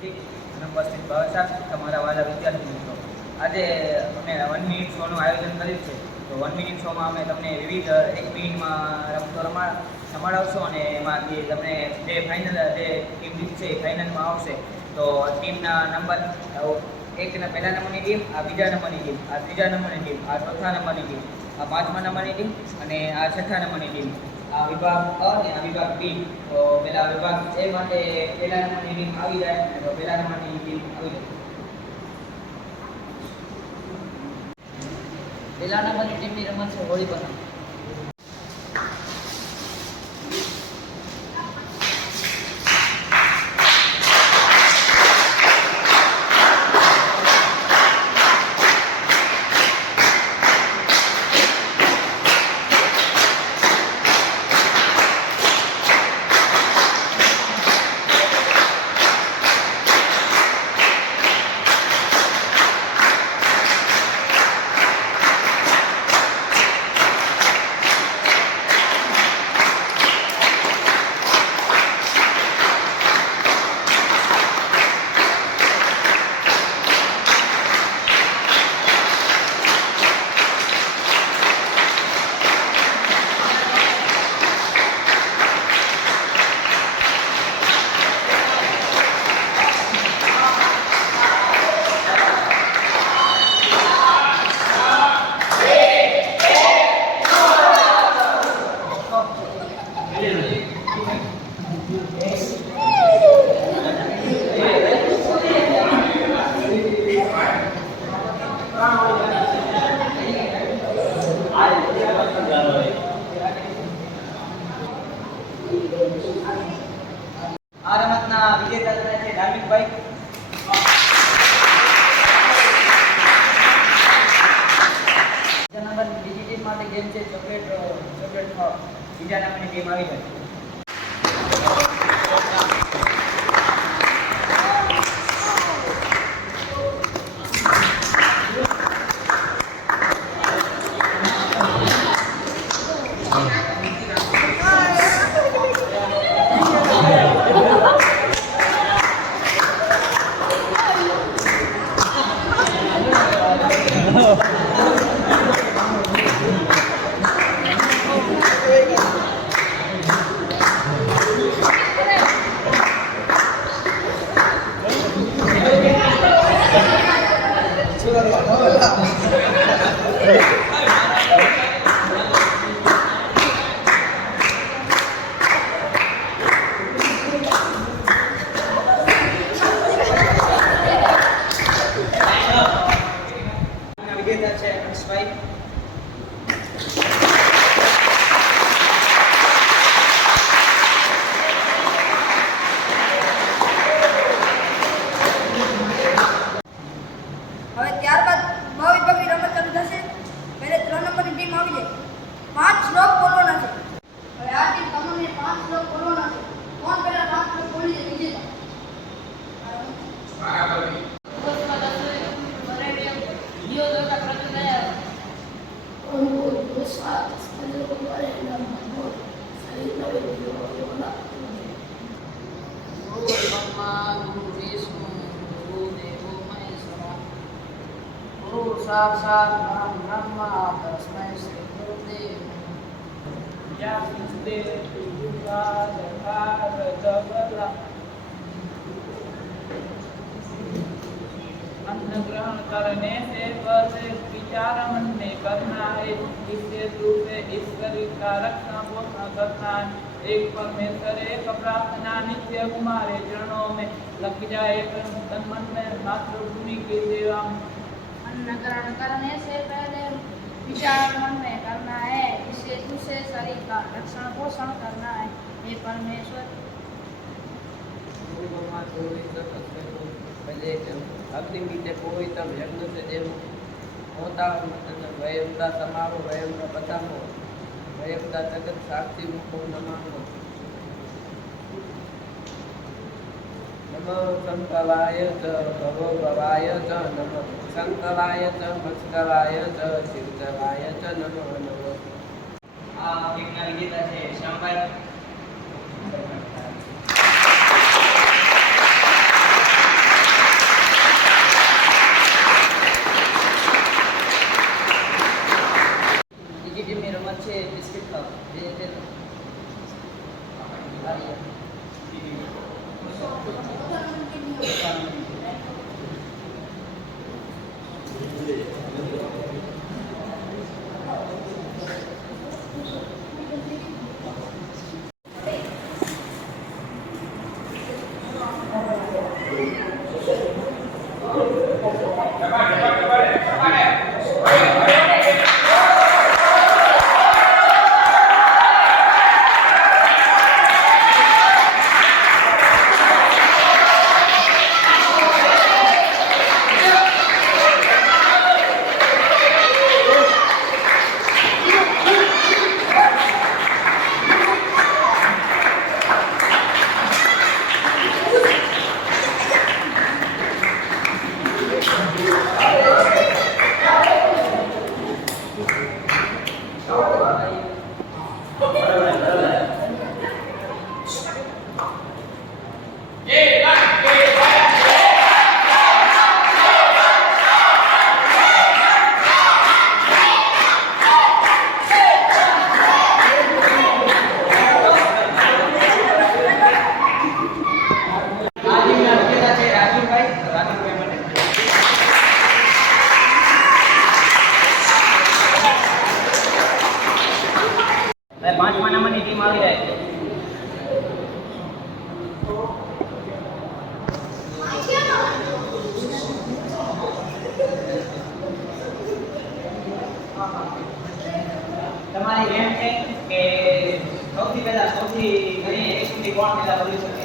ઉપસ્થિત ભાવ સાહેબ તમારા વાલા વિદ્યાર્થી મિત્રો. આજે અમે વન મિનિટ શોનું આયોજન કર્યું છે. તો વન મિનિટ શોમાં અમે તમને વિવિધ એક મિનિટમાં રમતો રમા, રમાડાવશો અને એમાં જે તમને જે ફાઇનલ જે ટીમ જીતશે એ ફાઇનલમાં આવશે. તો ટીમના નંબર એકના પહેલા નંબરની ટીમ આ બીજા નંબરની ટીમ આ ત્રીજા નંબરની ટીમ આ ચોથા નંબરની ટીમ આ પાંચમા નંબરની ટીમ અને આ છઠ્ઠા નંબરની ટીમ. આ વિભાગ અ અને આ વિભાગ બી. તો પેલા વિભાગ એ માટે પહેલા નંબરની ટીમ આવી જાય તો પહેલા નંબરની ટીમ આવી જાય. પહેલા નંબરની ટીમની રમત છે હોળી પતંગ. Hola. साक्षात् परं ब्रह्म तस्मै श्रीगुरुते नमस्ते अन्न ग्रहण करने से बस विचार मन में करना है इससे दूसरे ईश्वरी का रक्षा पोषण करना एक परमेश्वर एक प्रार्थना नित्य हमारे चरणों में लग जाए मन में मातृभूमि की सेवा अन्नकरण करने से पहले विचार मन में करना है। इससे दूसरे शरीर का रक्षण पोषण करना है हे परमेश्वर अग्नि मीठे कोई तब यज्ञ से देव होता वयमदा समारो वयम बता हो वयमदा जगत साक्षी मुखो नमानो शंकराय च भगवाय च नम शंकराय च मस्कराय च चिंतनाय च नम नम. हा एक गीत आहे शंभर પાંચમા નંબરની ટીમ આવી જાય. સૌથી કોણ પહેલા બોલી શકે?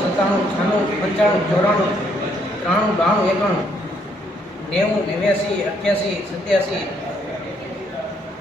સત્તાણું, છાણું, પંચાણું, ચોરાણું, ત્રાણું, બાણું, એકાણું, નેવું, નેવ્યાસી, અઠ્યાસી, સત્યાસી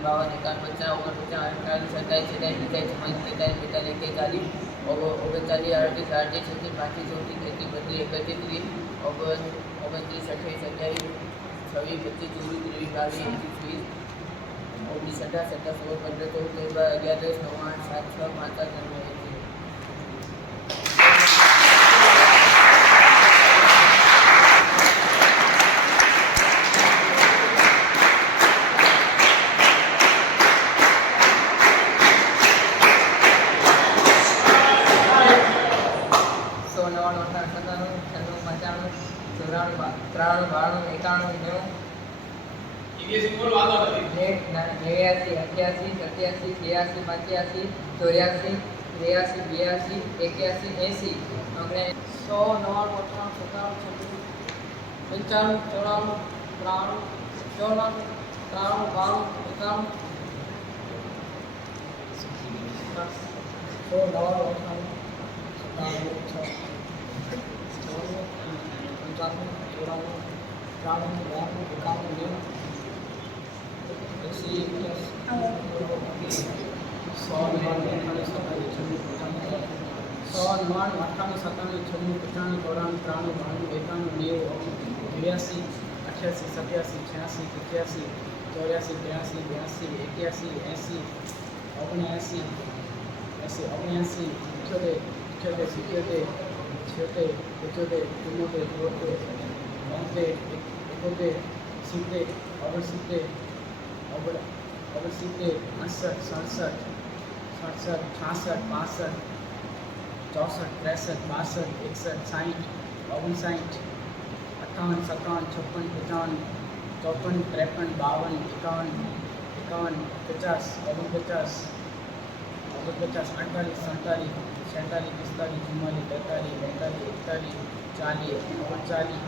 ત્રેપન બાવન એકાવન પચાસ ઓગણપચાસ અડતાલીસ સત્તાવીસ સિત્તાવીસ પિસ્તાલીસ ચુમ્માલીસ તેતાલીસ બેતાલીસ એકેતાલીસ ઓગણચાલીસ અડતીસ આડત્રીસ છત્રીસ પાંત્રીસ ચોત્રીસ તેત્રીસ બત્રીસ એકત્રીસ ત્રીસ ઓગણ ઓગણત્રીસ અઠ્યાવીસ સત્યાવીસ છવ્વીસ પચીસ ચોવીસ ત્રેવીસ બાવીસ એકવીસ વીસ ઓગણીસ અઢાર સત્તર સોળ પંદર ચૌદ ચૌદ બાર અગિયાર દસ નવ આઠ સાત છ પાંચ આઠ ના- નેવ્યાસી અઠ્યાસી સત્યાસી ત્ર્યાસી પંચ્યાસી ચોર્યાસી ત્ર્યાસી બ્યાસી એક્યાસી એંસી ઓગણે સો નવ્વાણું અઠ્ઠાણું સત્તાણું છન્નું પંચાણું ચોરાણું ત્રાણું ચોરાણું ત્રાણું બાણું એકાણું સો નવ્વાણું અઠ્ઠાણું સત્તાણું છ ચોરાણું પંચાણું ચોરાણું ત્રાણું બાણું એકાણું નેવું એંસી એક્યાસી સો નવ્વાણું અઠ્ઠાણું સત્તાણું છન્નું પંચાણું સો નવ્વાણું અઠ્ઠાણું સત્તાણું છન્નું પંચાણું ચોરાણું ત્રાણું બાણું એકાણું નેવું નેવ્યાસી અઠ્યાસી સત્યાસી છ્યાસી સત્યાસી ચોર્યાસી ત્ર્યાસી બ્યાસી એક્યાસી એંસી ઓગણએંસી એંસી ઓગણએંસી ઇઠ્યોતેર ઇઠ્યોતેર સિત્યોતેર છ્યોતેર પંચોતેર ચુમ્મોતેર તોતેર બોતેર એકોતેર સિત્તેર ઓગણસિત્તેર डबल डबल सिक्के अड़सठ सड़सठ सड़सठ, छासठ, बासठ, चौंसठ तिरसठ बासठ, इकसठ साठ बावन साठ अट्ठावन, सत्तावन, छप्पन पचावन चौपन, तिरपन, बावन, इक्यावन इक्यावन, पचास ओगनपचास पचास अड़तालीस, सैंतालीस सैंतालीस, पिस्तालीस, चुम्मालीस, पैंतालीस पैंतालीस, इकतालीस, चालीस ओगनचालीस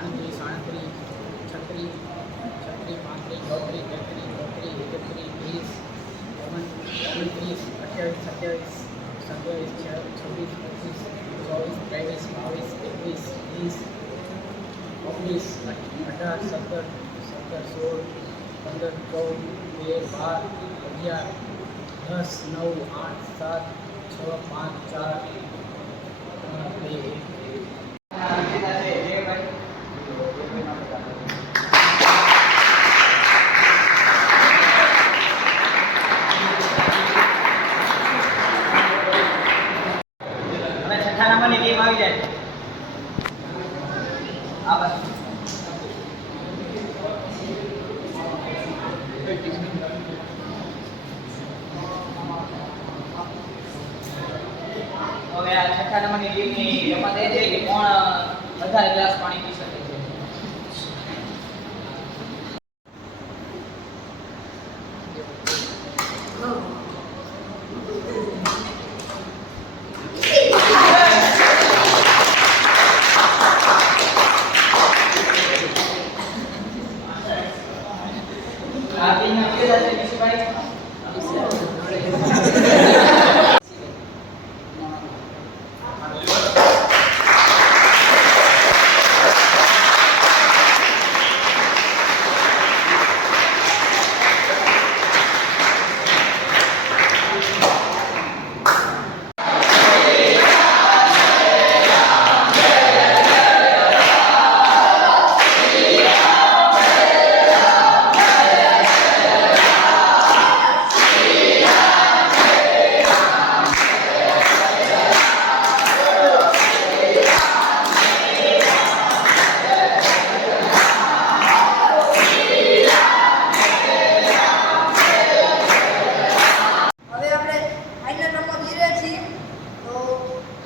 अड़तीस अड़तीस, छत्तीस નોકરી પાંત્રી ચોત્રીસ તેત્રીસ બત્રીસ એકત્રીસ વીસ ઓગણ ઓગણત્રીસ અઠ્યાવીસ સત્યાવીસ સત્યાવીસ છવ્વીસ પચીસ ચોવીસ ત્રેવીસ બાવીસ એકવીસ વીસ ઓગણીસ અઢાર સત્તર સત્તર સોળ પંદર ચૌદ બે બાર અગિયાર દસ નવ આઠ સાત છ પાંચ ચાર બે એક ફ્રેમ આવી જાય. આ હવે આ છઠ્ઠા નંબરની ટીમની રમત એ છે કે કોણ વધારે ગ્લાસ પાણી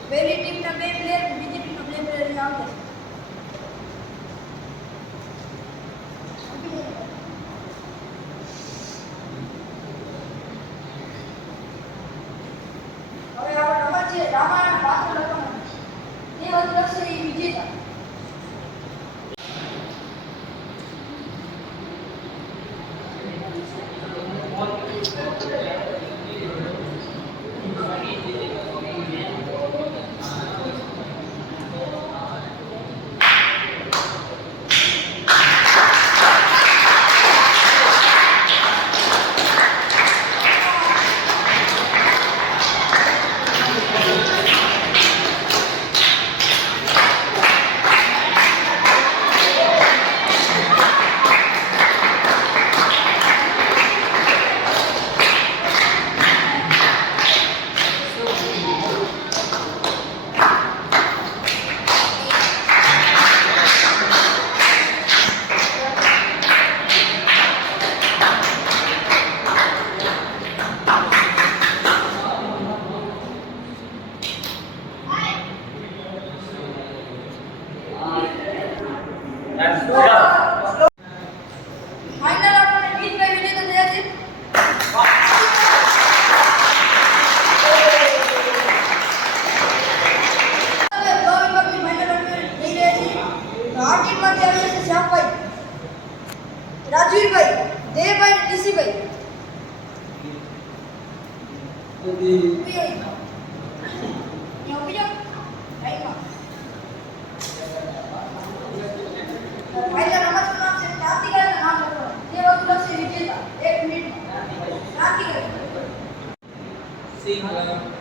પહેલી ટીમના બે પ્લેયર બીજી ટીમના બે પ્લેયર આવશે 第一了